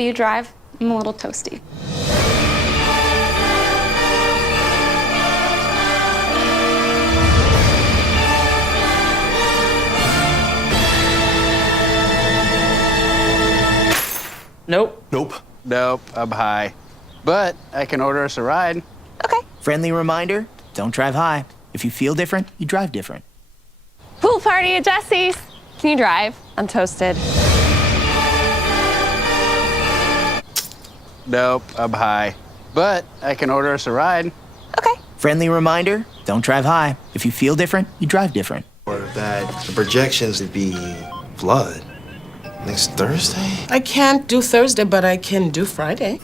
Will you drive? I'm a little toasty. Nope. Nope, I'm high. But I can order us a ride. Okay. Friendly reminder, don't drive high. If you feel different, you drive different. Pool party at Jesse's. Can you drive? I'm toasted. Nope, I'm high. But I can order us a ride. Okay. Friendly reminder, don't drive high. If you feel different, you drive different. Or that the projections would be flood next Thursday. I can't do Thursday, but I can do Friday.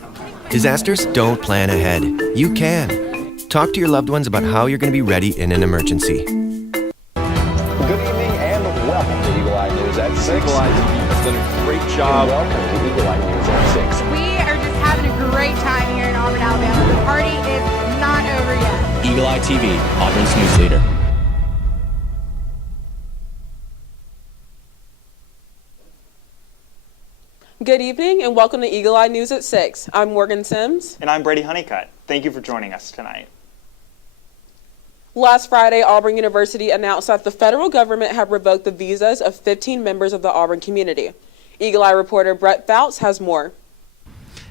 Disasters don't plan ahead. You can. Talk to your loved ones about how you're going to be ready in an emergency. Good evening and welcome to Eagle Eye News at 6. Eagle Eye TV has done a great job. And welcome to Eagle Eye News at 6. We are just having a great time here in Auburn, Alabama. The party is not over yet. Eagle Eye TV, Auburn's news leader. Good evening and welcome to Eagle Eye News at 6. I'm Morgan Sims. And I'm Brady Honeycutt. Thank you for joining us tonight. Last Friday, Auburn University announced that the federal government had revoked the visas of 15 members of the Auburn community. Eagle Eye reporter Brett Fouts has more.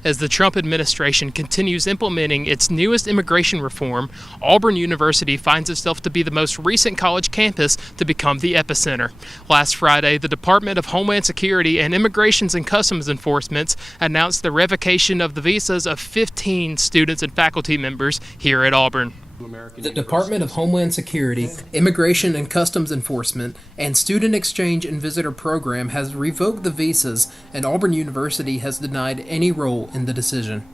As the Trump administration continues implementing its newest immigration reform, Auburn University finds itself to be the most recent college campus to become the epicenter. Last Friday, the Department of Homeland Security and Immigration and Customs Enforcement announced the revocation of the visas of 15 students and faculty members here at Auburn. The Department of Homeland Security, Immigration and Customs Enforcement, and Student Exchange and Visitor Program has revoked the visas, and Auburn University has denied any role in the decision.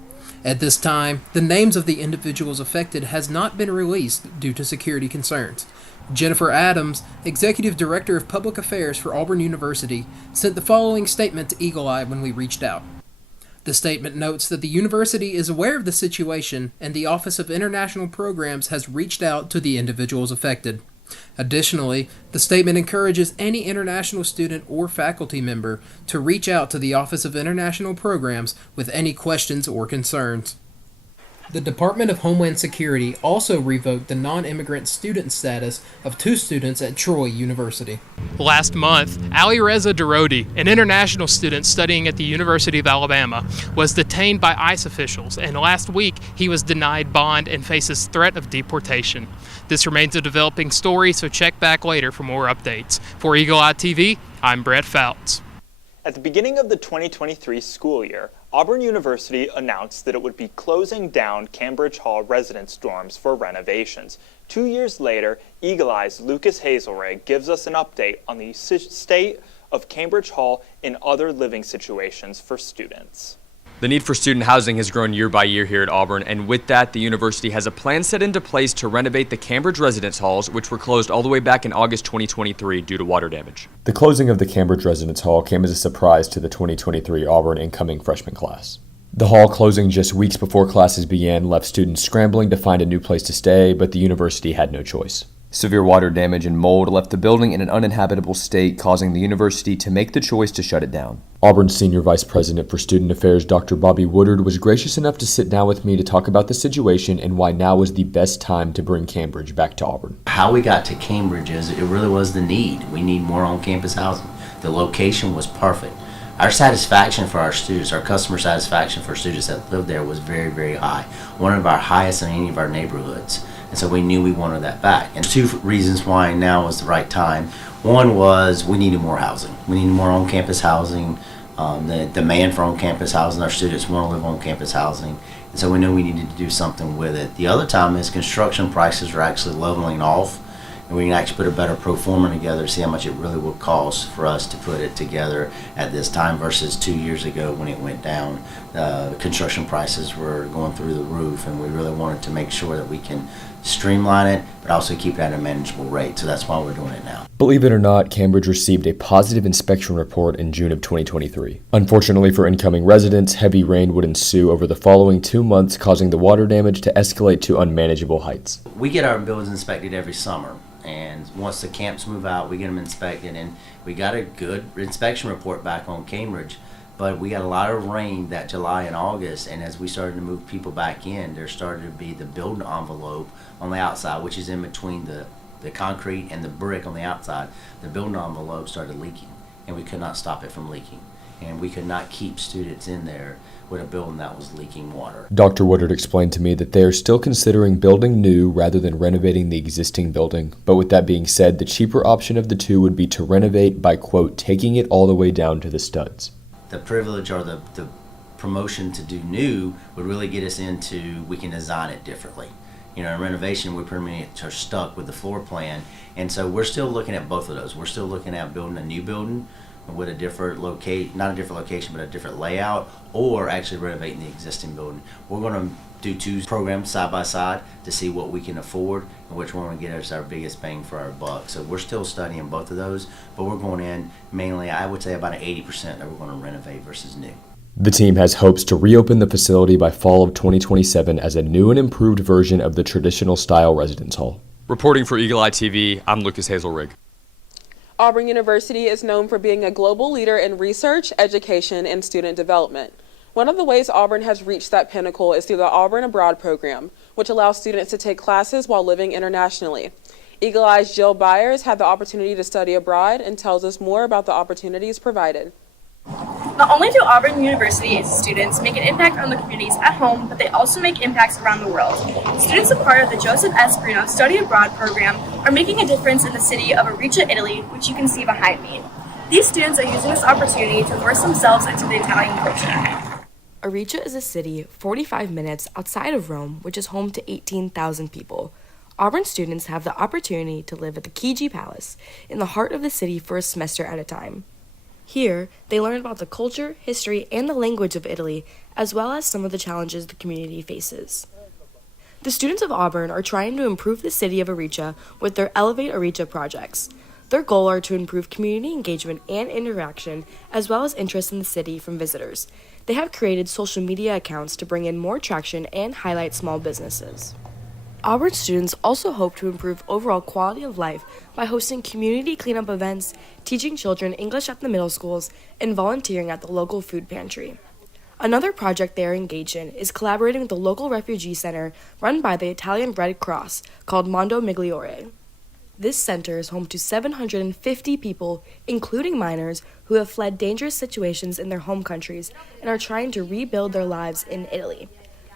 At this time, the names of the individuals affected has not been released due to security concerns. Jennifer Adams, Executive Director of Public Affairs for Auburn University, sent the following statement to Eagle Eye when we reached out. The statement notes that the university is aware of the situation and the Office of International Programs has reached out to the individuals affected. Additionally, the statement encourages any international student or faculty member to reach out to the Office of International Programs with any questions or concerns. The Department of Homeland Security also revoked the non-immigrant student status of 2 students at Troy University. Last month, Alireza Darodi, an international student studying at the University of Alabama, was detained by ICE officials, and last week he was denied bond and faces threat of deportation. This remains a developing story, so check back later for more updates. For Eagle Eye TV, I'm Brett Fouts. At the beginning of the 2023 school year, Auburn University announced that it would be closing down Cambridge Hall residence dorms for renovations. 2 years later, Eagle Eye's Lucas Hazelray gives us an update on the state of Cambridge Hall and other living situations for students. The need for student housing has grown year by year here at Auburn, and with that, the university has a plan set into place to renovate the Cambridge residence halls, which were closed all the way back in August 2023 due to water damage. The closing of the Cambridge residence hall came as a surprise to the 2023 Auburn incoming freshman class. The hall closing just weeks before classes began left students scrambling to find a new place to stay, but the university had no choice. Severe water damage and mold left the building in an uninhabitable state, causing the university to make the choice to shut it down. Auburn's Senior Vice President for Student Affairs, Dr. Bobby Woodard, was gracious enough to sit down with me to talk about the situation and why now was the best time to bring Cambridge back to Auburn. How we got to Cambridge is it really was the need. We need more on-campus housing. The location was perfect. Our satisfaction for our students, our customer satisfaction for students that lived there was very, very high. One of our highest in any of our neighborhoods. And so we knew we wanted that back. And 2 reasons why now was the right time. One was we needed more housing. We needed more on-campus housing. The demand for on-campus housing, our students want to live on-campus housing. And so we knew we needed to do something with it. The other time is construction prices are actually leveling off. And we can actually put a better pro forma together to see how much it really would cost for us to put it together at this time versus 2 years ago when it went down. Construction prices were going through the roof, and we really wanted to make sure that we can streamline it, but also keep it at a manageable rate. So that's why we're doing it now. Believe it or not, Cambridge received a positive inspection report in June of 2023. Unfortunately for incoming residents, heavy rain would ensue over the following 2 months, causing the water damage to escalate to unmanageable heights. We get our buildings inspected every summer, and once the camps move out, we get them inspected, and we got a good inspection report back on Cambridge. But we got a lot of rain that July and August, and as we started to move people back in, there started to be the building envelope on the outside, which is in between the concrete and the brick on the outside. The building envelope started leaking, and we could not stop it from leaking. And we could not keep students in there with a building that was leaking water. Dr. Woodard explained to me that they are still considering building new rather than renovating the existing building. But with that being said, the cheaper option of the two would be to renovate by, quote, taking it all the way down to the studs. The privilege or the promotion to do new would really get us into, we can design it differently. You know, in renovation, we pretty much are stuck with the floor plan. And so we're still looking at both of those. We're still looking at building a new building with a different not a different location, but a different layout, or actually renovating the existing building. We're going to do two programs side by side to see what we can afford and which one will get us our biggest bang for our buck. So we're still studying both of those, but we're going in mainly, I would say about an 80% that we're going to renovate versus new. The team has hopes to reopen the facility by fall of 2027 as a new and improved version of the traditional style residence hall. Reporting for Eagle Eye TV, I'm Lucas Hazelrig. Auburn University is known for being a global leader in research, education, and student development. One of the ways Auburn has reached that pinnacle is through the Auburn Abroad program, which allows students to take classes while living internationally. Eagle Eye's Jill Byers had the opportunity to study abroad and tells us more about the opportunities provided. Not only do Auburn University students make an impact on the communities at home, but they also make impacts around the world. Students a part of the Joseph S. Bruno Study Abroad program are making a difference in the city of Aricia, Italy, which you can see behind me. These students are using this opportunity to immerse themselves into the Italian culture. Aricia is a city 45 minutes outside of Rome, which is home to 18,000 people. Auburn students have the opportunity to live at the Chigi Palace in the heart of the city for a semester at a time. Here, they learn about the culture, history, and the language of Italy, as well as some of the challenges the community faces. The students of Auburn are trying to improve the city of Aricia with their Elevate Aricia projects. Their goal are to improve community engagement and interaction, as well as interest in the city from visitors. They have created social media accounts to bring in more traction and highlight small businesses. Auburn students also hope to improve overall quality of life by hosting community cleanup events, teaching children English at the middle schools, and volunteering at the local food pantry. Another project they are engaged in is collaborating with the local refugee center run by the Italian Red Cross called Mondo Migliore. This center is home to 750 people, including minors, who have fled dangerous situations in their home countries and are trying to rebuild their lives in Italy.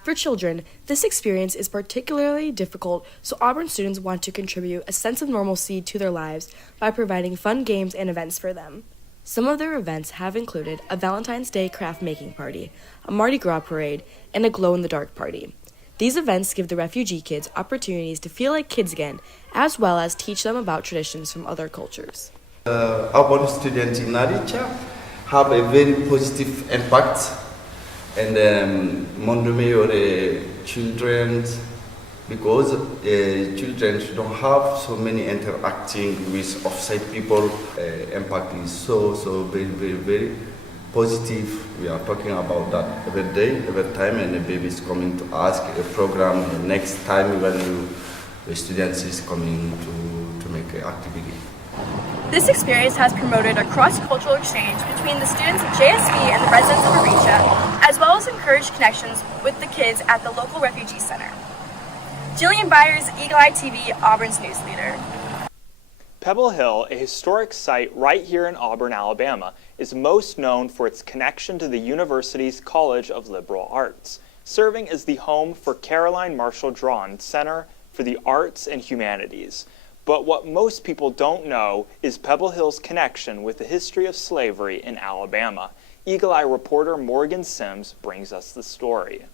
For children, this experience is particularly difficult, so Auburn students want to contribute a sense of normalcy to their lives by providing fun games and events for them. Some of their events have included a Valentine's Day craft making party, a Mardi Gras parade, and a glow-in-the-dark party. These events give the refugee kids opportunities to feel like kids again, as well as teach them about traditions from other cultures. Auburn students in Aricia have a very positive impact. And Mondo Migliore children, because children don't have so many interacting with outside people, impact is so very positive. We are talking about that every day, every time, and the baby is coming to ask a program the next time when the students is coming to make an activity. This experience has promoted a cross-cultural exchange between the students of JSV and the residents of Aricia, as well as encouraged connections with the kids at the local refugee center. Jillian Byers, Eagle Eye TV, Auburn's news leader. Pebble Hill, a historic site right here in Auburn, Alabama, is most known for its connection to the university's College of Liberal Arts, serving as the home for Caroline Marshall Drawn Center for the Arts and Humanities. But what most people don't know is Pebble Hill's connection with the history of slavery in Alabama. Eagle Eye reporter Morgan Sims brings us the story.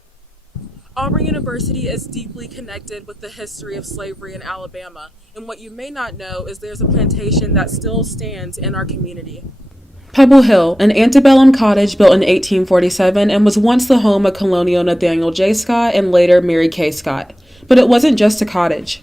Auburn University is deeply connected with the history of slavery in Alabama. And what you may not know is there's a plantation that still stands in our community. Pebble Hill, an antebellum cottage built in 1847 and was once the home of Colonial Nathaniel J. Scott and later Mary K. Scott. But it wasn't just a cottage.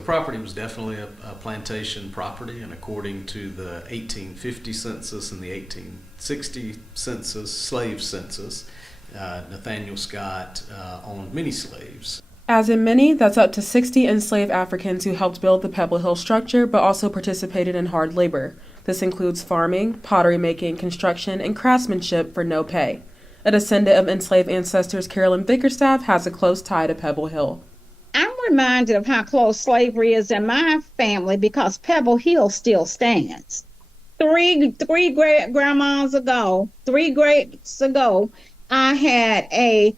Property was definitely a plantation property, and according to the 1850 census and the 1860 census, slave census, Nathaniel Scott owned many slaves. As in many, that's up to 60 enslaved Africans who helped build the Pebble Hill structure, but also participated in hard labor. This includes farming, pottery making, construction, and craftsmanship for no pay. A descendant of enslaved ancestors, Carolyn Bickerstaff, has a close tie to Pebble Hill. I'm reminded of how close slavery is in my family because Pebble Hill still stands. Three greats ago, I had a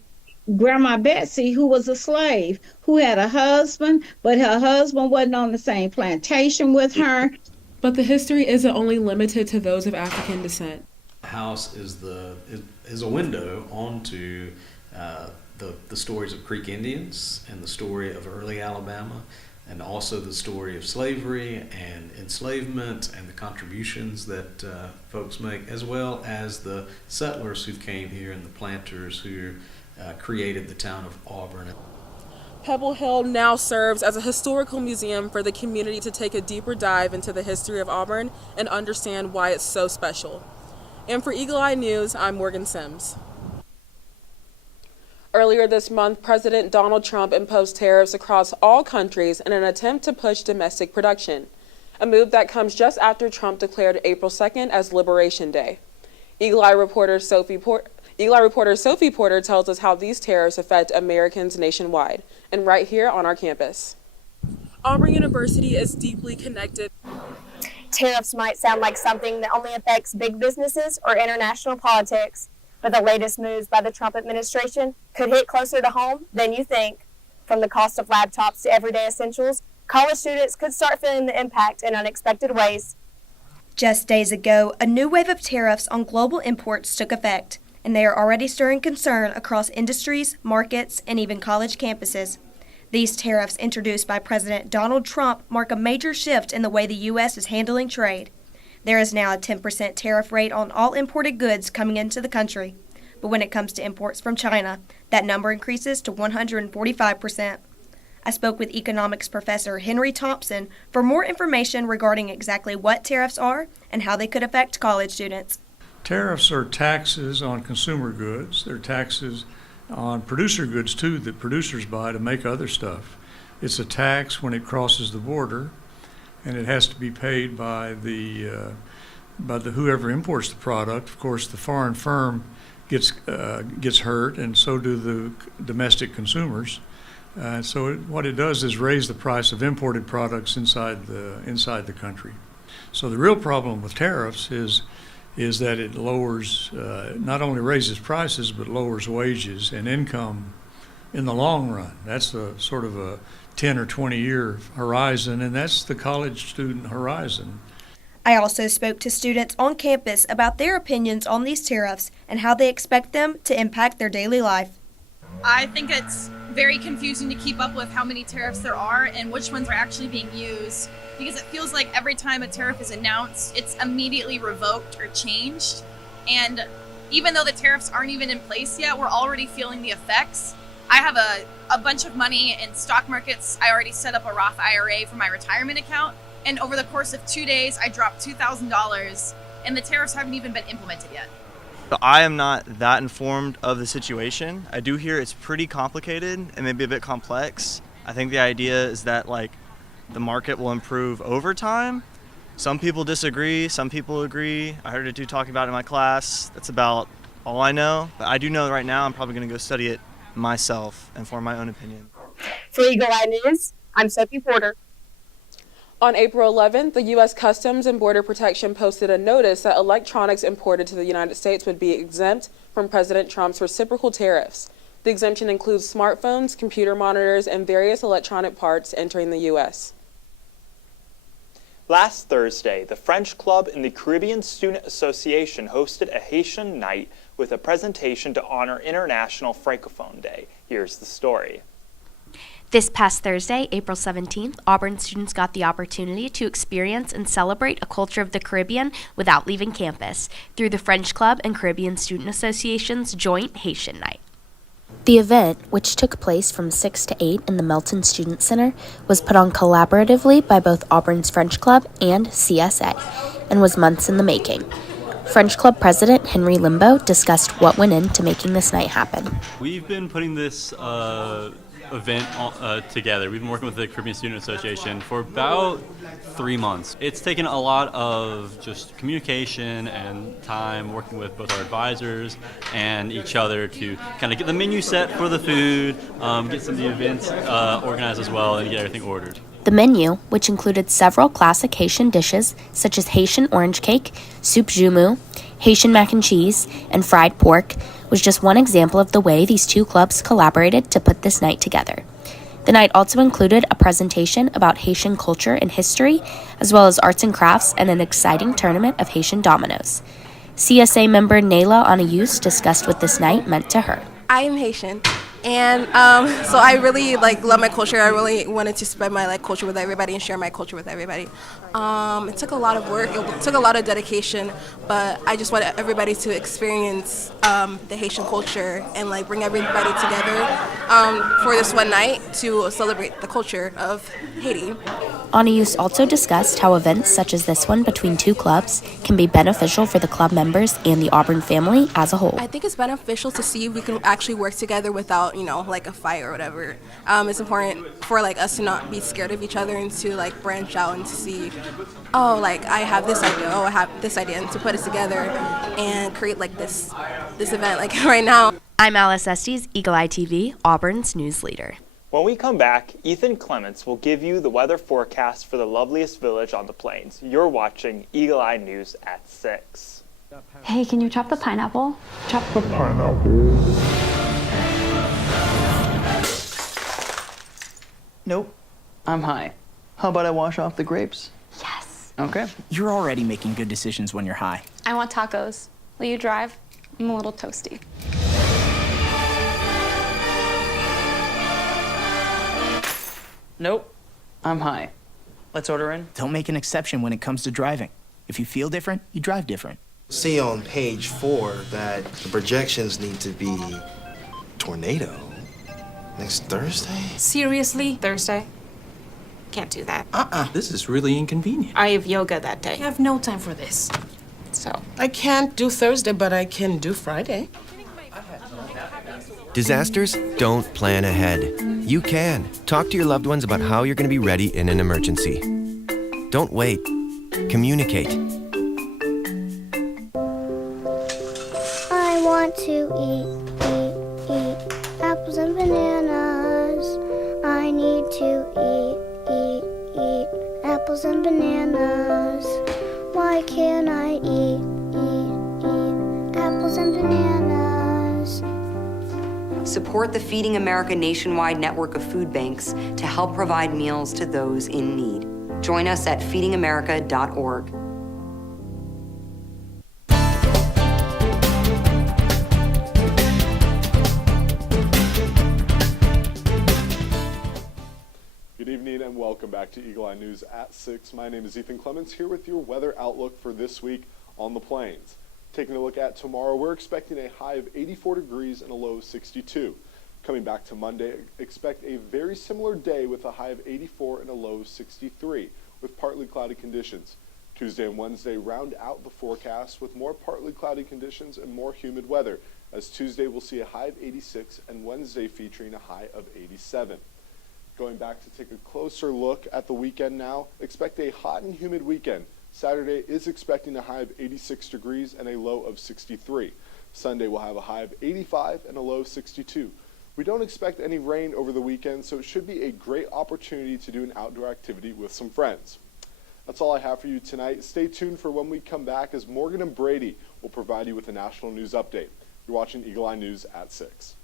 Grandma Betsy who was a slave, who had a husband, but her husband wasn't on the same plantation with her. But the history isn't only limited to those of African descent. The house is a window onto the stories of Creek Indians and the story of early Alabama, and also the story of slavery and enslavement and the contributions that folks make, as well as the settlers who came here and the planters who created the town of Auburn. Pebble Hill now serves as a historical museum for the community to take a deeper dive into the history of Auburn and understand why it's so special. And for Eagle Eye News, I'm Morgan Sims. Earlier this month, President Donald Trump imposed tariffs across all countries in an attempt to push domestic production, a move that comes just after Trump declared April 2nd as Liberation Day. Eagle Eye reporter Sophie Porter tells us how these tariffs affect Americans nationwide, and right here on our campus. Auburn University is deeply connected. Tariffs might sound like something that only affects big businesses or international politics, but the latest moves by the Trump administration could hit closer to home than you think. From the cost of laptops to everyday essentials, college students could start feeling the impact in unexpected ways. Just days ago, a new wave of tariffs on global imports took effect, and they are already stirring concern across industries, markets, and even college campuses. These tariffs introduced by President Donald Trump mark a major shift in the way the U.S. is handling trade. There is now a 10% tariff rate on all imported goods coming into the country. But when it comes to imports from China, that number increases to 145%. I spoke with economics professor Henry Thompson for more information regarding exactly what tariffs are and how they could affect college students. Tariffs are taxes on consumer goods. They're taxes on producer goods, too, that producers buy to make other stuff. It's a tax when it crosses the border, and it has to be paid by the whoever imports the product. Of course, the foreign firm gets hurt, and so do the domestic consumers. So what it does is raise the price of imported products inside the country. So the real problem with tariffs is that it lowers, not only raises prices, but lowers wages and income in the long run. That's a sort of a 10 or 20 year horizon, and that's the college student horizon. I also spoke to students on campus about their opinions on these tariffs and how they expect them to impact their daily life. I think it's very confusing to keep up with how many tariffs there are and which ones are actually being used, because it feels like every time a tariff is announced, it's immediately revoked or changed. And even though the tariffs aren't even in place yet, we're already feeling the effects. I have a bunch of money in stock markets. I already set up a Roth IRA for my retirement account. And over the course of 2 days, I dropped $2,000, and the tariffs haven't even been implemented yet. I am not that informed of the situation. I do hear it's pretty complicated and maybe a bit complex. I think the idea is that the market will improve over time. Some people disagree, some people agree. I heard a dude talking about it in my class. That's about all I know. But I do know right now I'm probably going to go study it myself and form my own opinion. For Eagle Eye News, I'm Sophie Porter. On April 11th, the U.S. Customs and Border Protection posted a notice that electronics imported to the United States would be exempt from President Trump's reciprocal tariffs. The exemption includes smartphones, computer monitors, and various electronic parts entering the U.S. Last Thursday, the French Club and the Caribbean Student Association hosted a Haitian night with a presentation to honor International Francophone Day. Here's the story. This past Thursday, April 17th, Auburn students got the opportunity to experience and celebrate a culture of the Caribbean without leaving campus through the French Club and Caribbean Student Association's joint Haitian Night. The event, which took place from 6 to 8 in the Melton Student Center, was put on collaboratively by both Auburn's French Club and CSA, and was months in the making. French Club President Henry Limbo discussed what went into making this night happen. We've been putting this event together. We've been working with the Caribbean Student Association for about 3 months. It's taken a lot of just communication and time working with both our advisors and each other to kind of get the menu set for the food, get some of the events organized as well, and get everything ordered. The menu, which included several classic Haitian dishes such as Haitian orange cake, soup jumu, Haitian mac and cheese, and fried pork, was just one example of the way these two clubs collaborated to put this night together. The night also included a presentation about Haitian culture and history, as well as arts and crafts and an exciting tournament of Haitian dominoes. CSA member Nayla Anayus discussed what this night meant to her. I am Haitian, and so I really love my culture. I really wanted to spread my culture with everybody and share my culture with everybody. It took a lot of work. It took a lot of dedication, but I just wanted everybody to experience the Haitian culture and bring everybody together for this one night to celebrate the culture of Haiti. Anayus also discussed how events such as this one between two clubs can be beneficial for the club members and the Auburn family as a whole. I think it's beneficial to see if we can actually work together without, a fight or whatever. It's important for us to not be scared of each other and to branch out and to see, I have this idea, I have this idea, and to put it together and create this event right now. I'm Alice Estes, Eagle Eye TV, Auburn's news leader. When we come back, Ethan Clements will give you the weather forecast for the loveliest village on the plains. You're watching Eagle Eye News at 6. Hey, can you chop the pineapple? Chop the pineapple. Nope, I'm high. How about I wash off the grapes? Yes. Okay. You're already making good decisions when you're high. I want tacos. Will you drive? I'm a little toasty. Nope, I'm high. Let's order in. Don't make an exception when it comes to driving. If you feel different, you drive different. See on page 4 that the projections need to be tornado next Thursday. Seriously? Thursday? Can't do that. This is really inconvenient. I have yoga that day. I have no time for this. So. I can't do Thursday, but I can do Friday. Disasters don't plan ahead. You can. Talk to your loved ones about how you're going to be ready in an emergency. Don't wait. Communicate. I want to eat apples and bananas. I need to eat apples and bananas. Why can't I eat apples and bananas? Support the Feeding America nationwide network of food banks to help provide meals to those in need. Join us at feedingamerica.org. Good evening and welcome back to Eagle Eye News at 6. My name is Ethan Clements, here with your weather outlook for this week on the plains. Taking a look at tomorrow, we're expecting a high of 84 degrees and a low of 62. Coming back to Monday, expect a very similar day with a high of 84 and a low of 63, with partly cloudy conditions. Tuesday and Wednesday round out the forecast with more partly cloudy conditions and more humid weather, as Tuesday will see a high of 86 and Wednesday featuring a high of 87. Going back to take a closer look at the weekend now, expect a hot and humid weekend. Saturday is expecting a high of 86 degrees and a low of 63. Sunday will have a high of 85 and a low of 62. We don't expect any rain over the weekend, so it should be a great opportunity to do an outdoor activity with some friends. That's all I have for you tonight. Stay tuned for when we come back, as Morgan and Brady will provide you with a national news update. You're watching Eagle Eye News at 6.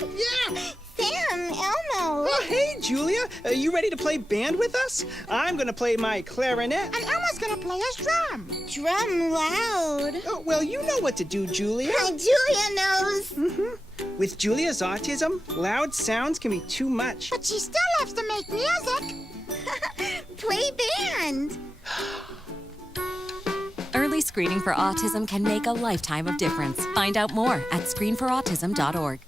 Yeah, Sam, Elmo. Oh, hey, Julia. You ready to play band with us? I'm going to play my clarinet. And Elmo's going to play his drum. Drum loud. Oh, well, you know what to do, Julia. Julia knows. Mm-hmm. With Julia's autism, loud sounds can be too much. But she still loves to make music. Play band. Early screening for autism can make a lifetime of difference. Find out more at screenforautism.org.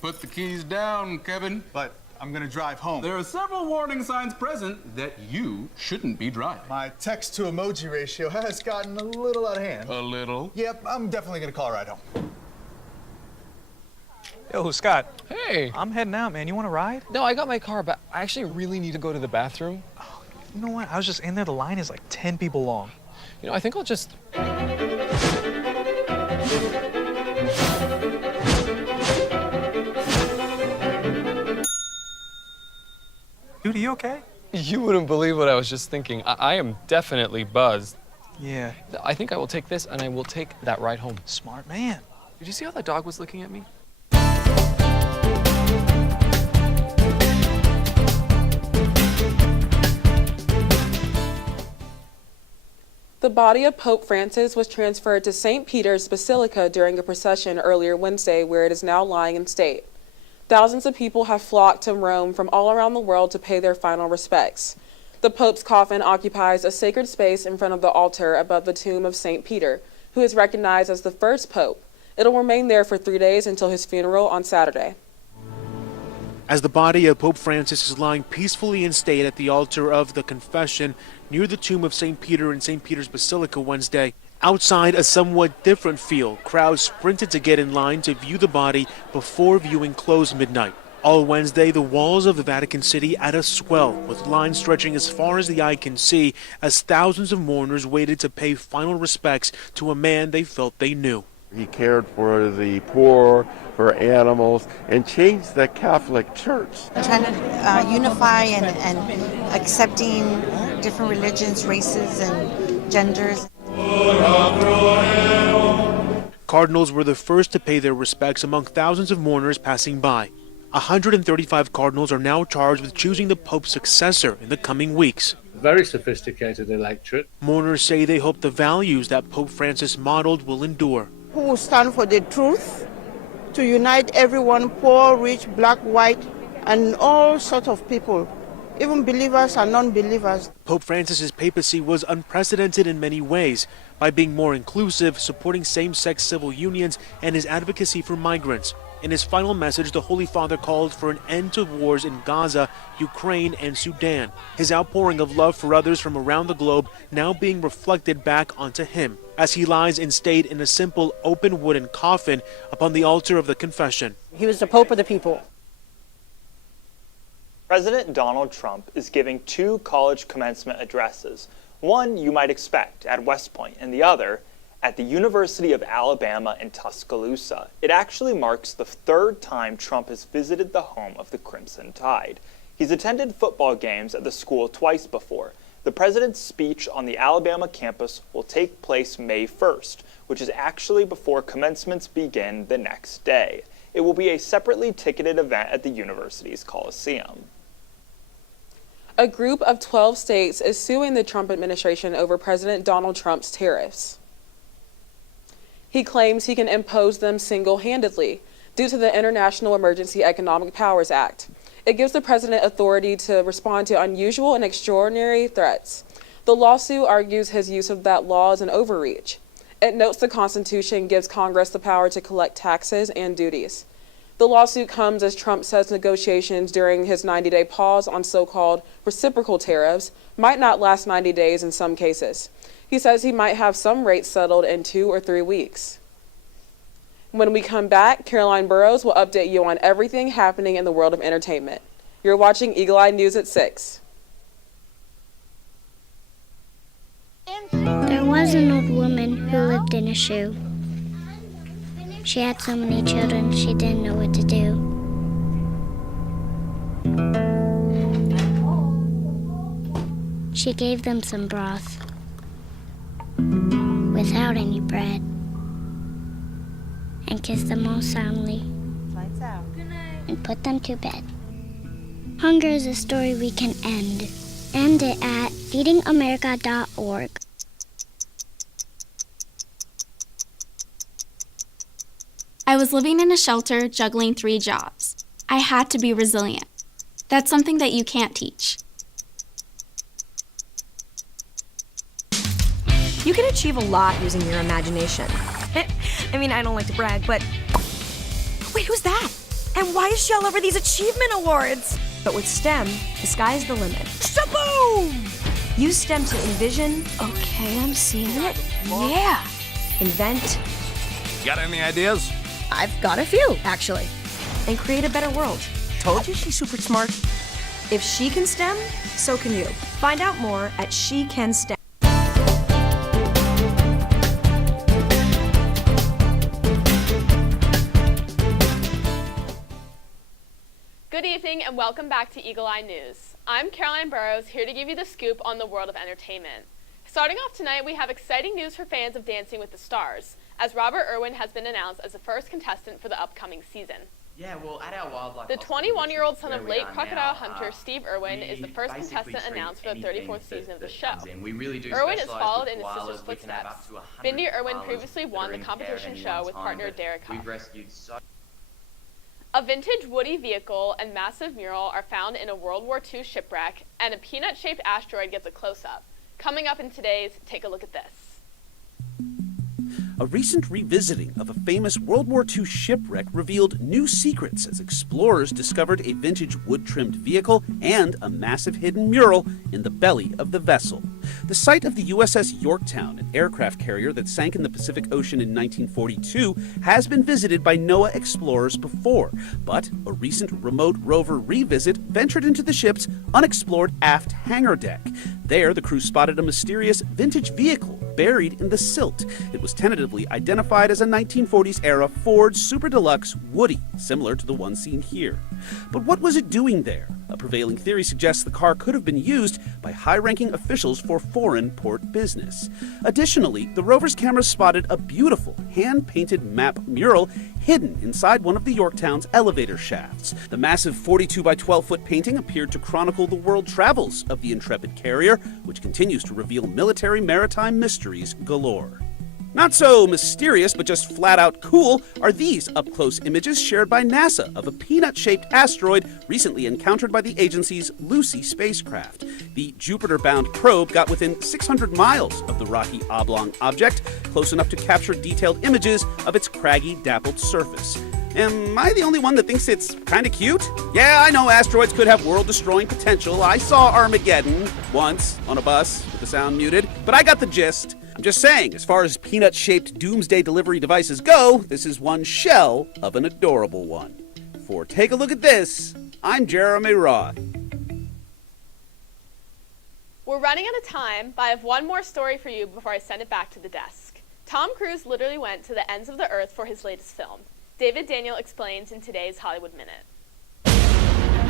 Put the keys down, Kevin. But I'm gonna drive home. There are several warning signs present that you shouldn't be driving. My text to emoji ratio has gotten a little out of hand. A little? Yep, I'm definitely gonna call a ride home. Yo, Scott. Hey. I'm heading out, man. You want to ride? No, I got my car, but I actually really need to go to the bathroom. Oh, you know what? I was just in there. The line is like 10 people long. You know, I think I'll just... Dude, are you okay? You wouldn't believe what I was just thinking. I am definitely buzzed. Yeah. I think I will take this, and I will take that ride home. Smart man. Did you see how that dog was looking at me? The body of Pope Francis was transferred to St. Peter's Basilica during a procession earlier Wednesday, where it is now lying in state. Thousands of people have flocked to Rome from all around the world to pay their final respects. The Pope's coffin occupies a sacred space in front of the altar above the tomb of St. Peter, who is recognized as the first Pope. It'll remain there for 3 days until his funeral on Saturday. As the body of Pope Francis is lying peacefully in state at the altar of the Confession near the tomb of St. Peter in St. Peter's Basilica Wednesday, outside a somewhat different feel, crowds sprinted to get in line to view the body before viewing closed midnight. All Wednesday, the walls of the Vatican City at a swell, with lines stretching as far as the eye can see, as thousands of mourners waited to pay final respects to a man they felt they knew. He cared for the poor, for animals, and changed the Catholic Church. Trying to unify and accepting different religions, races, and genders. Cardinals were the first to pay their respects among thousands of mourners passing by. 135 cardinals are now charged with choosing the Pope's successor in the coming weeks. Very sophisticated electorate. Mourners say they hope the values that Pope Francis modeled will endure. Who will stand for the truth, to unite everyone, poor, rich, black, white, and all sorts of people, even believers and non-believers. Pope Francis's papacy was unprecedented in many ways, by being more inclusive, supporting same-sex civil unions, and his advocacy for migrants. In his final message, the Holy Father called for an end to wars in Gaza, Ukraine, and Sudan. His outpouring of love for others from around the globe now being reflected back onto him, as he lies in state in a simple open wooden coffin upon the altar of the Confession. He was the Pope of the people. President Donald Trump is giving 2 college commencement addresses. One you might expect at West Point, and the other at the University of Alabama in Tuscaloosa. It actually marks the 3rd time Trump has visited the home of the Crimson Tide. He's attended football games at the school twice before. The president's speech on the Alabama campus will take place May 1st, which is actually before commencements begin the next day. It will be a separately ticketed event at the university's Coliseum. A group of 12 states is suing the Trump administration over President Donald Trump's tariffs. He claims he can impose them single-handedly due to the International Emergency Economic Powers Act. It gives the president authority to respond to unusual and extraordinary threats. The lawsuit argues his use of that law is an overreach. It notes the Constitution gives Congress the power to collect taxes and duties. The lawsuit comes as Trump says negotiations during his 90-day pause on so-called reciprocal tariffs might not last 90 days in some cases. He says he might have some rates settled in 2 or 3 weeks. When we come back, Caroline Burrows will update you on everything happening in the world of entertainment. You're watching Eagle Eye News at 6. There was an old woman who lived in a shoe. She had so many children, she didn't know what to do. She gave them some broth without any bread and kissed them all soundly and put them to bed. Hunger is a story we can end. End it at feedingamerica.org. I was living in a shelter juggling 3 jobs. I had to be resilient. That's something that you can't teach. You can achieve a lot using your imagination. I mean, I don't like to brag, but... Wait, who's that? And why is she all over these achievement awards? But with STEM, the sky's the limit. Shaboom! Use STEM to envision... Okay, I'm seeing it. Yeah. Invent. Got any ideas? I've got a few, actually. and create a better world. Told you she's super smart. If she can STEM, so can you. Find out more at SheCanSTEM. Good evening and welcome back to Eagle Eye News. I'm Caroline Burrows, here to give you the scoop on the world of entertainment. Starting off tonight, we have exciting news for fans of Dancing with the Stars, as Robert Irwin has been announced as the first contestant for the upcoming season. Yeah, well, at our wildlife. The 21-year-old son of late crocodile hunter Steve Irwin is the first contestant announced for the 34th season of the show. Irwin is followed in his sister's footsteps. Bindi Irwin previously won the competition show with partner Derek Huff. A vintage Woody vehicle and massive mural are found in a World War II shipwreck, and a peanut-shaped asteroid gets a close-up. Coming up in today's Take a Look at This. A recent revisiting of a famous World War II shipwreck revealed new secrets as explorers discovered a vintage wood-trimmed vehicle and a massive hidden mural in the belly of the vessel. The site of the USS Yorktown, an aircraft carrier that sank in the Pacific Ocean in 1942, has been visited by NOAA explorers before, but a recent remote rover revisit ventured into the ship's unexplored aft hangar deck. There, the crew spotted a mysterious vintage vehicle buried in the silt. It was tentatively identified as a 1940s-era Ford Super Deluxe Woody, similar to the one seen here. But what was it doing there? A prevailing theory suggests the car could have been used by high-ranking officials for foreign port business. Additionally, the rover's camera spotted a beautiful hand-painted map mural hidden inside one of the Yorktown's elevator shafts. The massive 42 by 12-foot painting appeared to chronicle the world travels of the intrepid carrier, which continues to reveal military maritime mysteries galore. Not so mysterious, but just flat-out cool, are these up-close images shared by NASA of a peanut-shaped asteroid recently encountered by the agency's Lucy spacecraft. The Jupiter-bound probe got within 600 miles of the rocky oblong object, close enough to capture detailed images of its craggy, dappled surface. Am I the only one that thinks it's kinda cute? Yeah, I know asteroids could have world-destroying potential. I saw Armageddon once on a bus with the sound muted, but I got the gist. I'm just saying, as far as peanut-shaped doomsday delivery devices go, this is one shell of an adorable one. For Take a Look at This, I'm Jeremy Roth. We're running out of time, but I have one more story for you before I send it back to the desk. Tom Cruise literally went to the ends of the earth for his latest film. David Daniel explains in today's Hollywood Minute.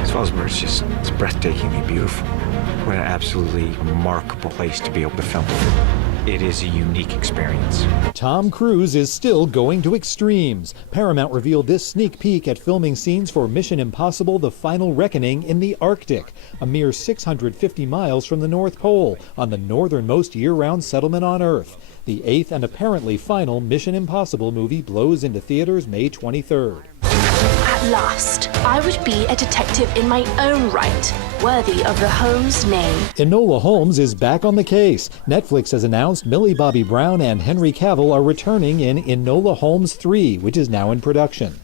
Salzburg is just, it's breathtakingly beautiful. What an absolutely remarkable place to be able to film. It is a unique experience. Tom Cruise is still going to extremes. Paramount revealed this sneak peek at filming scenes for Mission Impossible: The Final Reckoning in the Arctic, a mere 650 miles from the North Pole, on the northernmost year-round settlement on Earth. The 8th and apparently final Mission Impossible movie blows into theaters May 23rd. At last, I would be a detective in my own right, worthy of the Holmes name. Enola Holmes is back on the case. Netflix has announced Millie Bobby Brown and Henry Cavill are returning in Enola Holmes 3, which is now in production.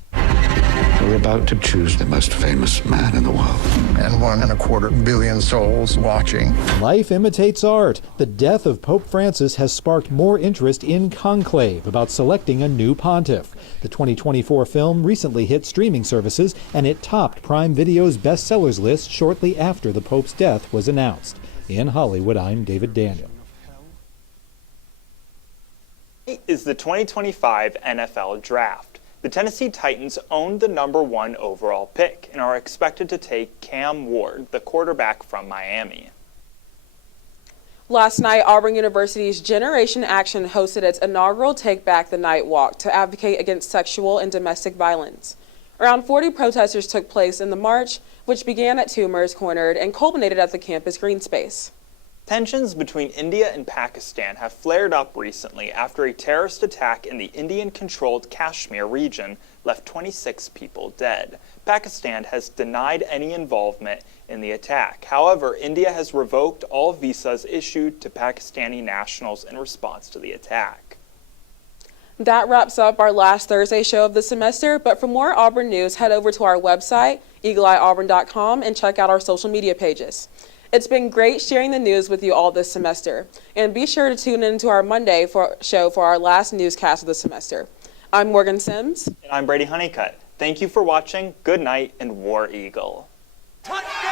We're about to choose the most famous man in the world. And 1.25 billion souls watching. Life imitates art. The death of Pope Francis has sparked more interest in Conclave about selecting a new pontiff. The 2024 film recently hit streaming services, and it topped Prime Video's bestsellers list shortly after the Pope's death was announced. In Hollywood, I'm David Daniel. Is the 2025 NFL Draft. The Tennessee Titans owned the #1 overall pick and are expected to take Cam Ward, the quarterback from Miami. Last night, Auburn University's Generation Action hosted its inaugural Take Back the Night walk to advocate against sexual and domestic violence. Around 40 protesters took place in the march, which began at Toomer's Cornered and culminated at the campus green space. Tensions between India and Pakistan have flared up recently after a terrorist attack in the Indian-controlled Kashmir region left 26 people dead. Pakistan has denied any involvement in the attack. However, India has revoked all visas issued to Pakistani nationals in response to the attack. That wraps up our last Thursday show of the semester, but for more Auburn news, head over to our website, eagleeyeauburn.com, and check out our social media pages. It's been great sharing the news with you all this semester, and be sure to tune in to our Monday show for our last newscast of the semester. I'm Morgan Sims. And I'm Brady Honeycutt. Thank you for watching, good night, and War Eagle. Touchdown!